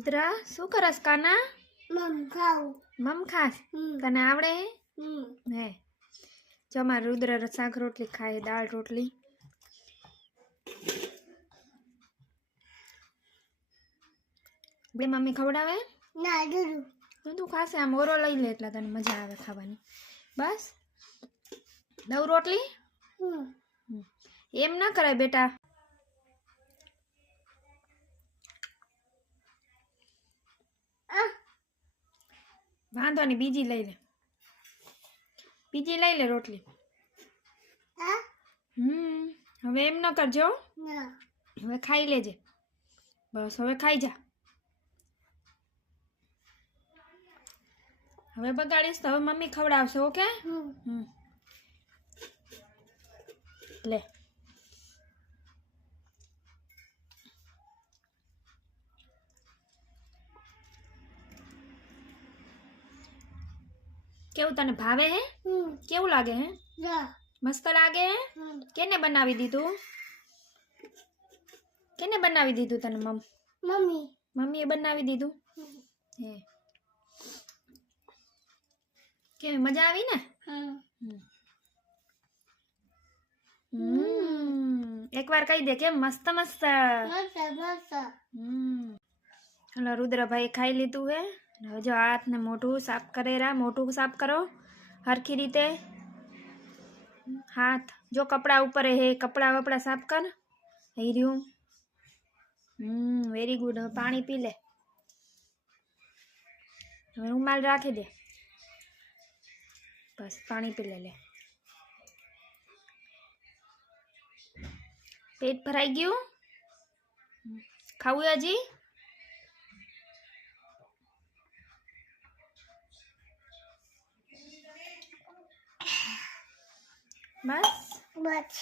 રુદ્રા શું કરસ કાના? મમ ખાસ તને આવડે હે? જો મારા રુદ્ર શાક રોટલી ખાય, દાળ રોટલી. બે મમ્મી ખવડાવે ના દૂધ તું ખાશે. આમ ઓરો લઈ લે એટલે તને મજા આવે ખાવાની. બસ દઉં રોટલી? એમ ના કરાય બેટા. વાંધો નહીં, બીજી લઈ લે, બીજી લઈ લે રોટલી. હવે એમ ન કરજો, હવે ખાઈ લેજે. બસ હવે ખાઈ જા. હવે બગાડીશ તો હવે મમ્મી ખવડાવશે. ઓકે? લે કેવું તને ભાવે હે? કેવું લાગે હે? મસ્ત લાગે હે? કેને બનાવી દીધું? કેને બનાવી દીધું તને? મમ્મીએ બનાવી દીધું હે? કેવી મજા આવી ને? એકવાર કહી દે કેમ મસ્ત મસ્ત. હલો રુદ્રભાઈ ખાઈ લીધું હે. હવે જો હાથ ને મોઢું સાફ કરેરા. મોઢું સાફ કરો હરખી રીતે. હાથ જો કપડા ઉપર હે, કપડા વપડા સાફ કર. હઈ રહ્યું. Very good. હવે પાણી પી લે. હવે રૂમાલ રાખી દે. બસ પાણી પી લે. પેટ ભરાઈ ગયું? ખાવું હજી? બસ. બસ